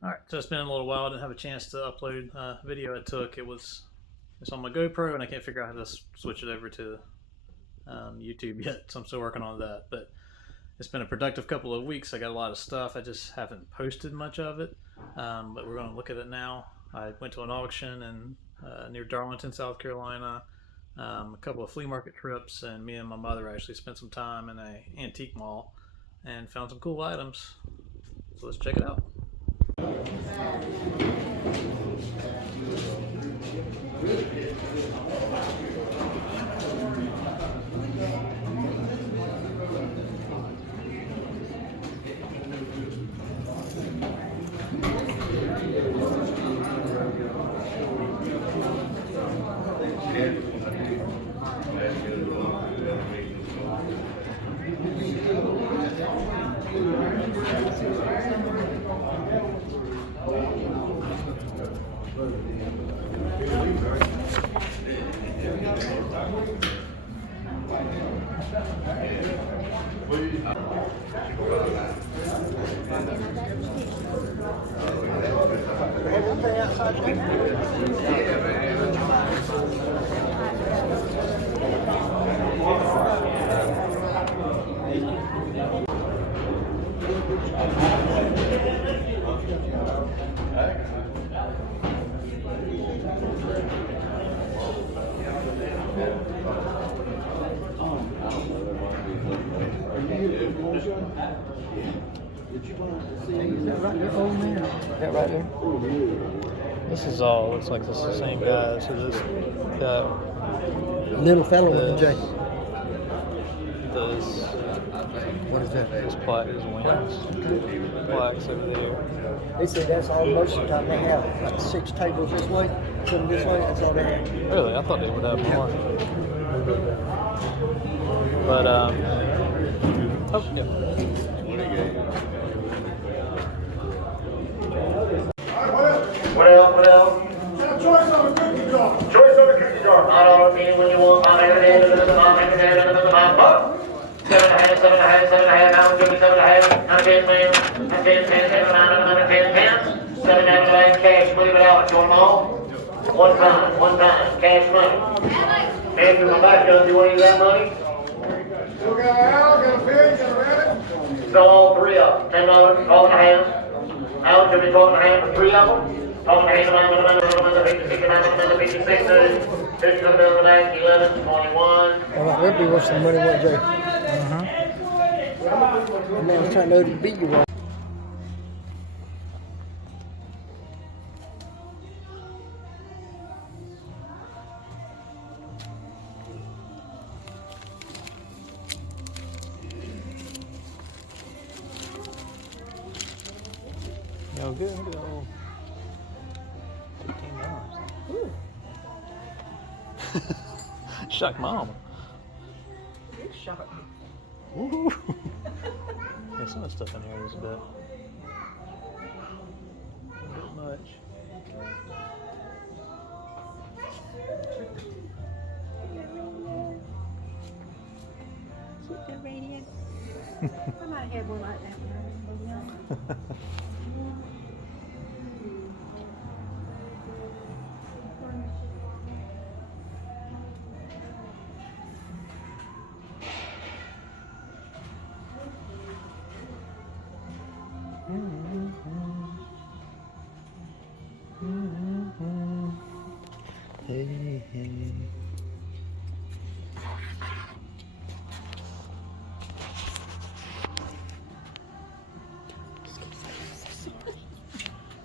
All right, so it's been a little while. I didn't have a chance to upload a video I took. It's on my GoPro, and I can't figure out how to switch it over to YouTube yet. So I'm still working on that. But it's been a productive couple of weeks. I got a lot of stuff. I just haven't posted much of it. But we're going to look at it now. I went to an auction in near Darlington, South Carolina. A couple of flea market trips, and me and my mother actually spent some time in a antique mall and found some cool items. So let's check it out. That right there? This is all looks like this is the same guy. So this Little fellow with the J. This What is that? this plaque is wings. Plaques over there. They say that's all most of the time. They have like 6 tables this way, 7 this way. That's all they have. Really, I thought they would have more. But oh yeah. What else? Choice of a cookie jar. Choice of a cookie jar. Not all of you when you want. I'm in the head, I'm in the mom, I'm in the head, I'm in the mom. Up. 7.5, 7.5, 7.5. Now give me 7.5. I'm 10 man. I'm 10, 10, 7, 9, I'm 10, 10. 7 out of 9 cash. Move it out. You want them all? One time. Cash money. Andrew, my backup. You want any of that money? Still got an owl, got a pig, got a rabbit. So all 3 of them. $10, 12.5. Alan, give me 12.5 for 3 of them. 12.5, 56, 11, 21. All right, that'd be worth some money, won't Jay? The man's trying to beat you right. No good. Look at that old $15. Shocked my mama. It shocked me. Woo. Yeah, some of the stuff in here is a bit much. Keep that radiant. I might have had one like that when I was young. Hey, hey.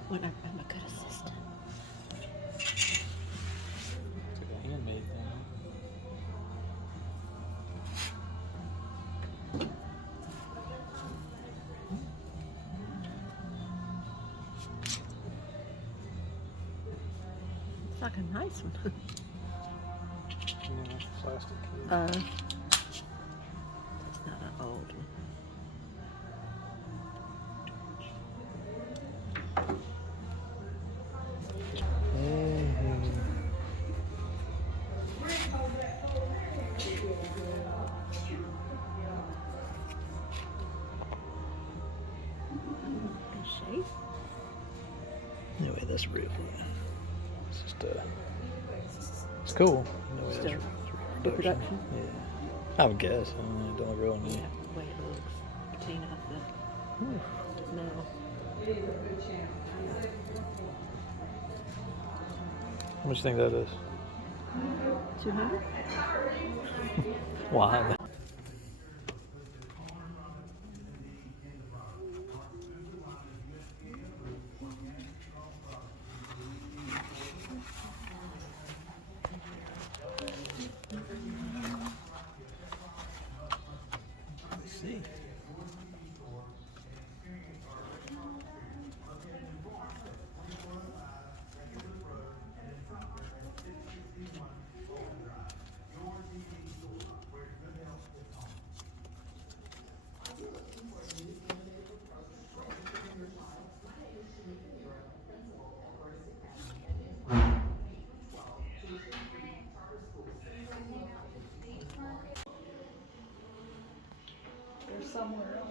When I'm a good assistant. It's like a handmade thing. It's like a nice one. Yeah, plastic. It's not an old one. Good shape. Anyway, that's real. It's just it's cool. Anyway, Still that's reproduction. Yeah, I would guess. I don't really know. Yeah, the way it looks. Tina up the smell. How much do you think that is? 200? Why? Let's see. There's somewhere else.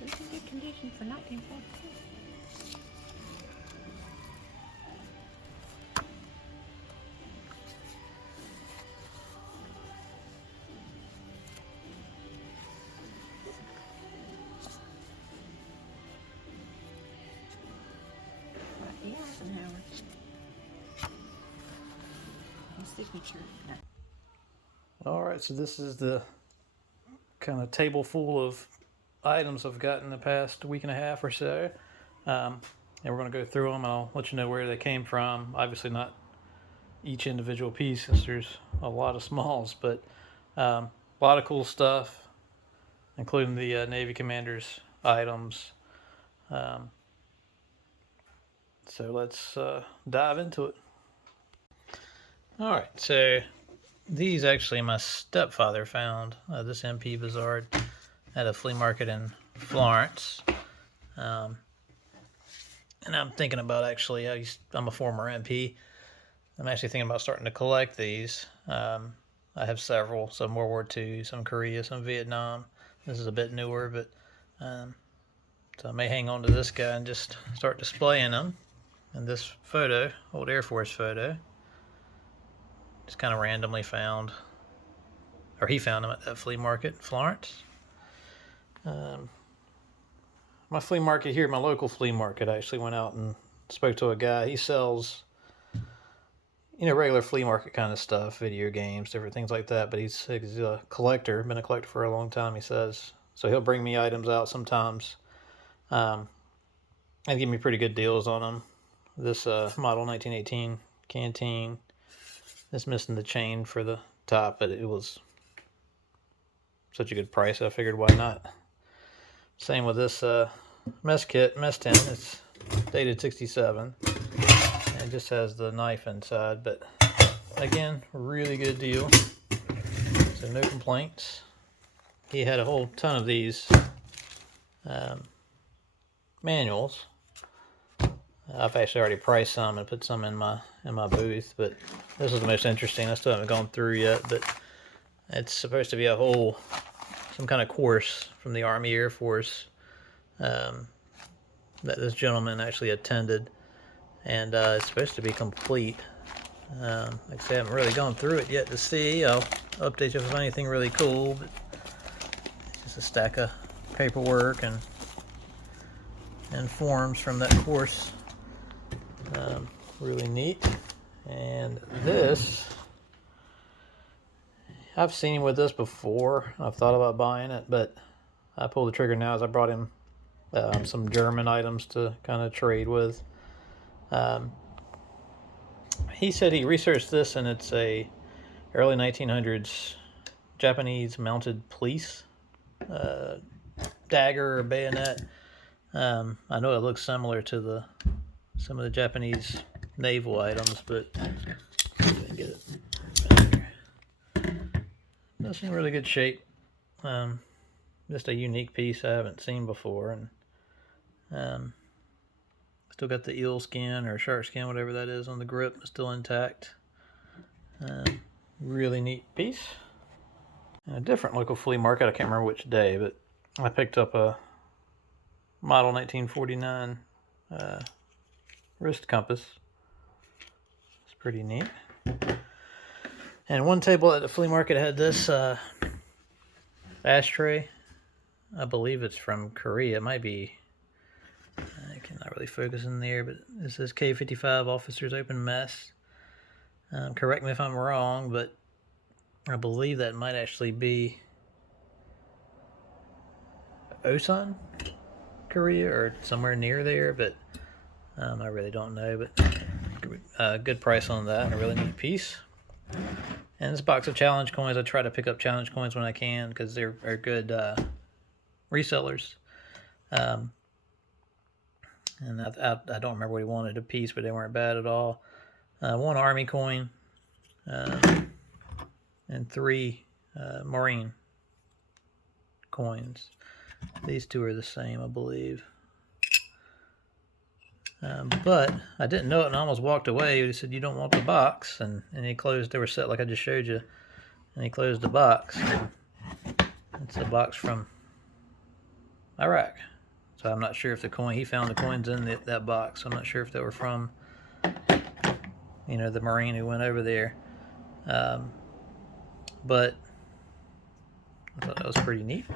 It's in good condition for 1942. The Eisenhower. His signature. No. All right, so this is the kind of table full of items I've got in the past week and a half or so. And we're going to go through them and I'll let you know where they came from. Obviously not each individual piece since there's a lot of smalls, but a lot of cool stuff, including the Navy Commander's items. So let's dive into it. All right, so these actually my stepfather found this MP Bizarre at a flea market in Florence. And I'm thinking about actually, I'm a former MP. I'm actually thinking about starting to collect these. I have several, some World War II, some Korea, some Vietnam. This is a bit newer, but so I may hang on to this guy and just start displaying them. And this photo, old Air Force photo, just kind of randomly found, or he found them at that flea market in Florence. My flea market here, my local flea market, I actually went out and spoke to a guy. He sells, regular flea market kind of stuff, video games, different things like that. But he's a collector, been a collector for a long time, he says. So he'll bring me items out sometimes and give me pretty good deals on them. This model 1918 canteen is missing the chain for the top, but it was such a good price, I figured why not. Same with this mess kit, mess tin. It's dated 67. And it just has the knife inside, but again, really good deal. So no complaints. He had a whole ton of these manuals. I've actually already priced some and put some in my booth, but this is the most interesting. I still haven't gone through yet, but it's supposed to be some kind of course from the Army Air Force that this gentleman actually attended, and it's supposed to be complete. Like I say, I haven't really gone through it yet to see. I'll update you if there's anything really cool, but it's just a stack of paperwork and forms from that course. Really neat. And this, I've seen him with this before. I've thought about buying it, but I pulled the trigger now as I brought him some German items to kind of trade with. He said he researched this, and it's a early 1900s Japanese mounted police dagger or bayonet. I know it looks similar to some of the Japanese naval items, but let's see if I can get it. It's in really good shape. Just a unique piece I haven't seen before, and still got the eel skin or shark skin, whatever that is, on the grip, still intact. Really neat piece. In a different local flea market, I can't remember which day, but I picked up a model 1949 wrist compass. It's pretty neat. And one table at the flea market had this ashtray. I believe it's from Korea. It might be, I cannot really focus in there, but it says K55 Officers Open Mess. Correct me if I'm wrong, but I believe that might actually be Osan, Korea, or somewhere near there, but I really don't know. But good price on that, and a really neat piece. And this box of challenge coins, I try to pick up challenge coins when I can because they're good resellers. And I don't remember what he wanted a piece, but they weren't bad at all. One Army coin and 3 Marine coins. These two are the same, I believe. But I didn't know it and I almost walked away. He said, "You don't want the box." And he closed, they were set like I just showed you. And he closed the box. And it's a box from Iraq. So I'm not sure if he found the coins in that box. I'm not sure if they were from, the Marine who went over there. But I thought that was pretty neat.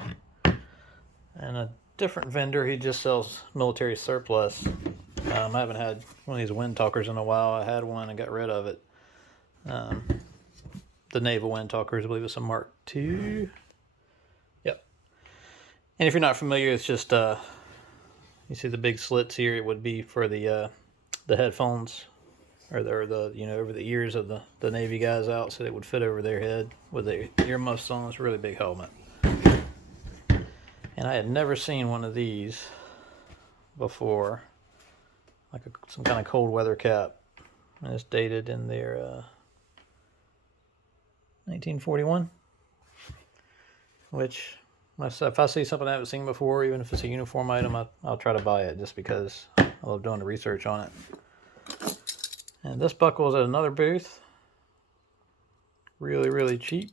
And a different vendor, he just sells military surplus. I haven't had one of these wind talkers in a while. I had one and got rid of it. The naval wind talkers, I believe it's a Mark II. Yep. And if you're not familiar, it's just you see the big slits here. It would be for the headphones or the over the ears of the Navy guys out, so it would fit over their head with the earmuffs on. It's a really big helmet. And I had never seen one of these before, like some kind of cold weather cap. And it's dated in their 1941, which if I see something I haven't seen before, even if it's a uniform item, I'll try to buy it just because I love doing the research on it. And this buckle is at another booth. Really, really cheap.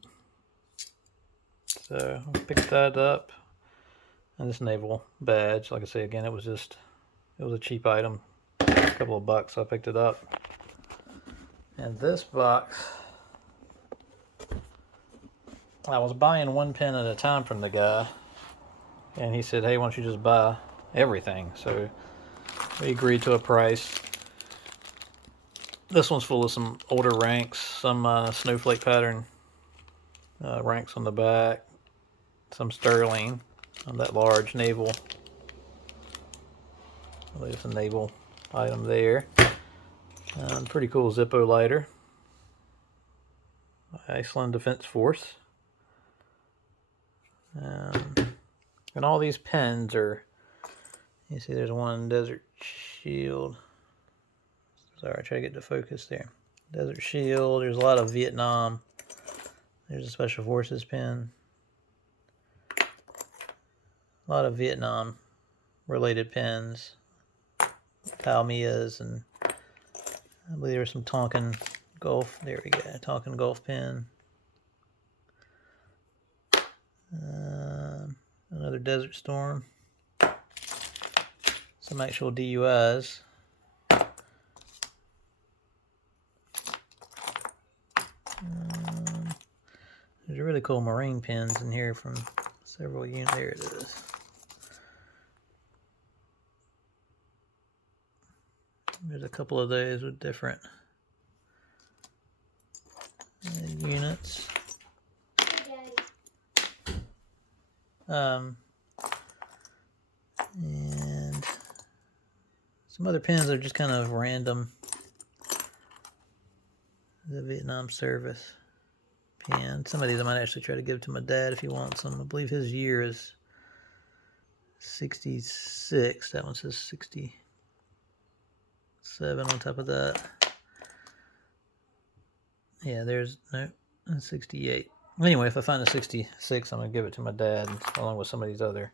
So I picked that up. And this naval badge, like I say again, it was a cheap item. A couple of bucks, so I picked it up. And this box, I was buying one pen at a time from the guy. And he said, "Hey, why don't you just buy everything?" So we agreed to a price. This one's full of some older ranks, some snowflake pattern ranks on the back, some sterling on that large naval. I believe it's a naval item there. Pretty cool Zippo lighter. Iceland Defense Force. And all these pens are, you see there's one Desert Shield. Sorry, try to get the focus there. Desert Shield, there's a lot of Vietnam. There's a Special Forces pen. A lot of Vietnam related pens. Palmias, and I believe there's some Tonkin Gulf. There we go, Tonkin Gulf pen. Another Desert Storm. Some actual DUIs. There's really cool Marine pins in here from several units. There it is. There's a couple of those with different units. And some other pins are just kind of random. The Vietnam service pin. Some of these I might actually try to give to my dad if he wants them. I believe his year is 66. That one says 67 on top of that. Yeah, there's no 68. Anyway, if I find a 66, I'm gonna give it to my dad along with some of these other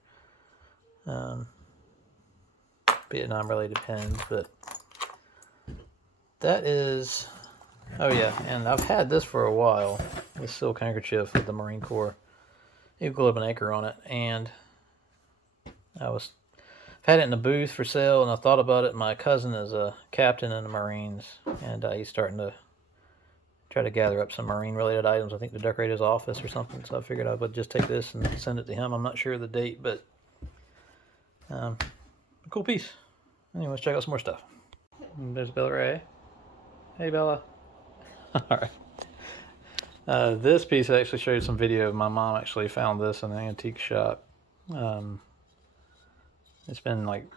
Vietnam-related pins. But that is, oh yeah, and I've had this for a while. This silk handkerchief with the Marine Corps Eagle of an Acre on it, and I've had it in the booth for sale, and I thought about it. My cousin is a captain in the Marines, and he's starting to try to gather up some Marine-related items, I think, to decorate his office or something. So I figured I would just take this and send it to him. I'm not sure of the date, but a cool piece. Anyway, let's check out some more stuff. There's Bella Ray. Hey, Bella. All right. This piece I actually showed some video of. My mom actually found this in an antique shop. It's been like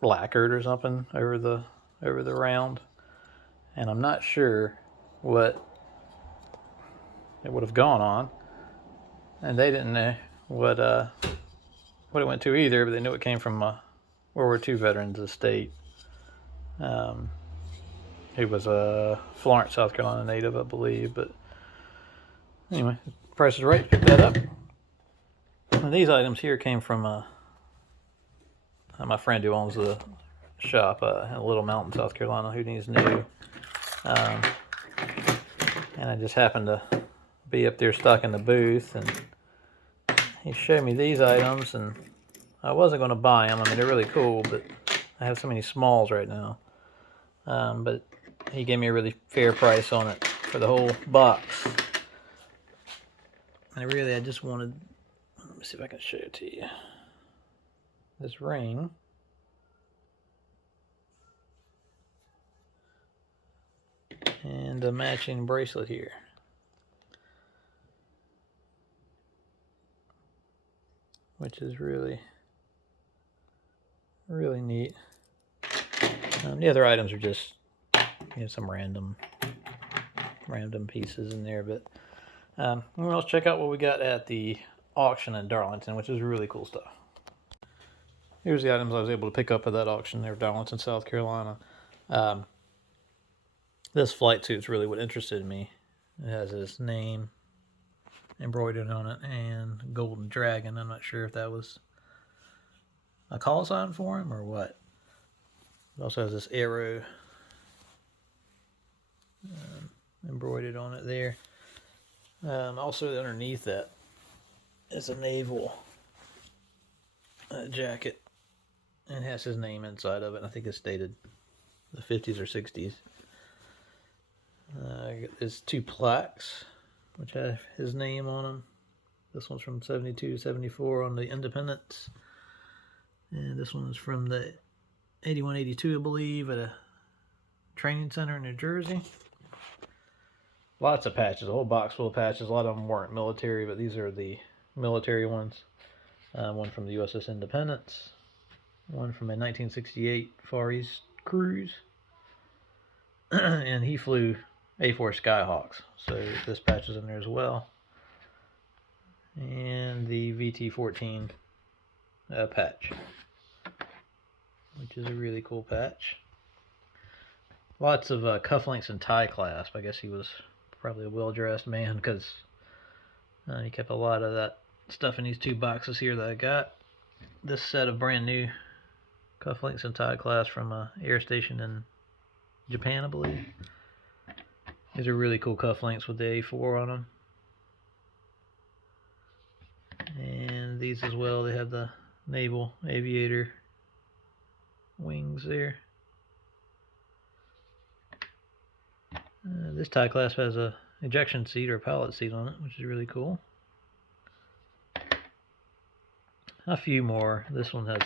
lacquered or something over the round, and I'm not sure what it would have gone on, and they didn't know what it went to either, but they knew it came from a World War II veteran's estate. He was a Florence, South Carolina native, I believe, but anyway, the price is right. Pick that up. And these items here came from my friend who owns the shop in Little Mountain, South Carolina, who needs new. And I just happened to be up there stuck in the booth, and he showed me these items, and I wasn't going to buy them. I mean, they're really cool, but I have so many smalls right now. But he gave me a really fair price on it for the whole box. And really, I just wanted, let me see if I can show it to you. This ring. And a matching bracelet here. Which is really, really neat. The other items are just, some random pieces in there. But let's check out what we got at the auction in Darlington, which is really cool stuff. Here's the items I was able to pick up at that auction there, Darlington, South Carolina. This flight suit's really what interested me. It has his name embroidered on it and golden dragon. I'm not sure if that was a call sign for him or what. It also has this arrow embroidered on it there. Also underneath that is a naval jacket, and has his name inside of it. I think it's dated the 50s or 60s. There's two plaques which have his name on them. This one's from 72, 74 on the Independence, and this one is from the 81, 82, I believe, at a training center in New Jersey. Lots of patches, a whole box full of patches. A lot of them weren't military, but these are the military ones. One from the USS Independence, one from a 1968 Far East cruise, and he flew A4 Skyhawks, so this patch is in there as well. And the VT-14 patch, which is a really cool patch. Lots of cufflinks and tie clasp. I guess he was probably a well-dressed man, because he kept a lot of that stuff in these two boxes here that I got. This set of brand new cufflinks and tie clasp from an air station in Japan, I believe. These are really cool cufflinks with the A4 on them. And these as well, they have the naval aviator wings there. This tie clasp has a ejection seat or pilot seat on it, which is really cool. A few more. This one has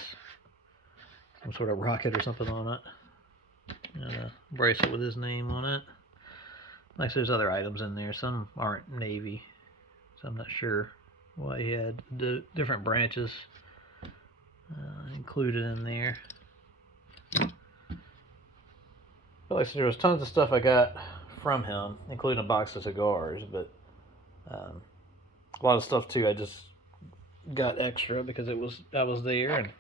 some sort of rocket or something on it. And a bracelet with his name on it. Like, there's other items in there. Some aren't Navy, so I'm not sure why he had the different branches included in there. But like I said, there was tons of stuff I got from him, including a box of cigars, but a lot of stuff too I just got extra because I was there, and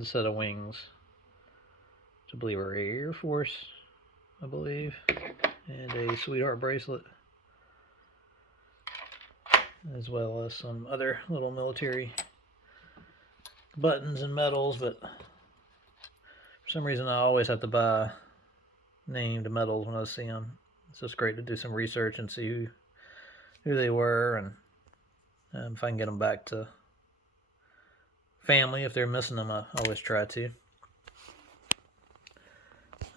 a set of wings, which I believe are Air Force, I believe, and a sweetheart bracelet, as well as some other little military buttons and medals. But for some reason I always have to buy named medals when I see them. It's just great to do some research and see who they were, and if I can get them back to family if they're missing them. I always try to.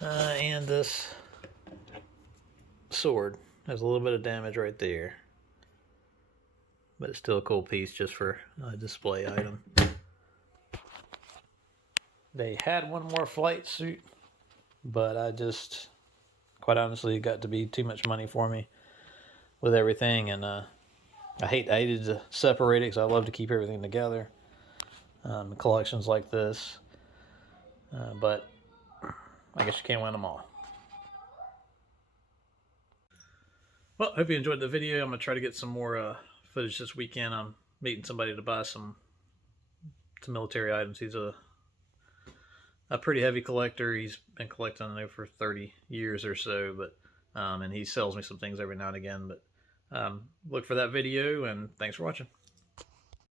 And this sword has a little bit of damage right there, but it's still a cool piece just for a display item. They had one more flight suit, but I just, quite honestly, it got to be too much money for me with everything, and I hated to separate it because I love to keep everything together. Collections like this, but I guess you can't win them all. Well, I hope you enjoyed the video. I'm going to try to get some more footage this weekend. I'm meeting somebody to buy some military items. He's a pretty heavy collector. He's been collecting, I know, for 30 years or so, but and he sells me some things every now and again. But look for that video, and thanks for watching.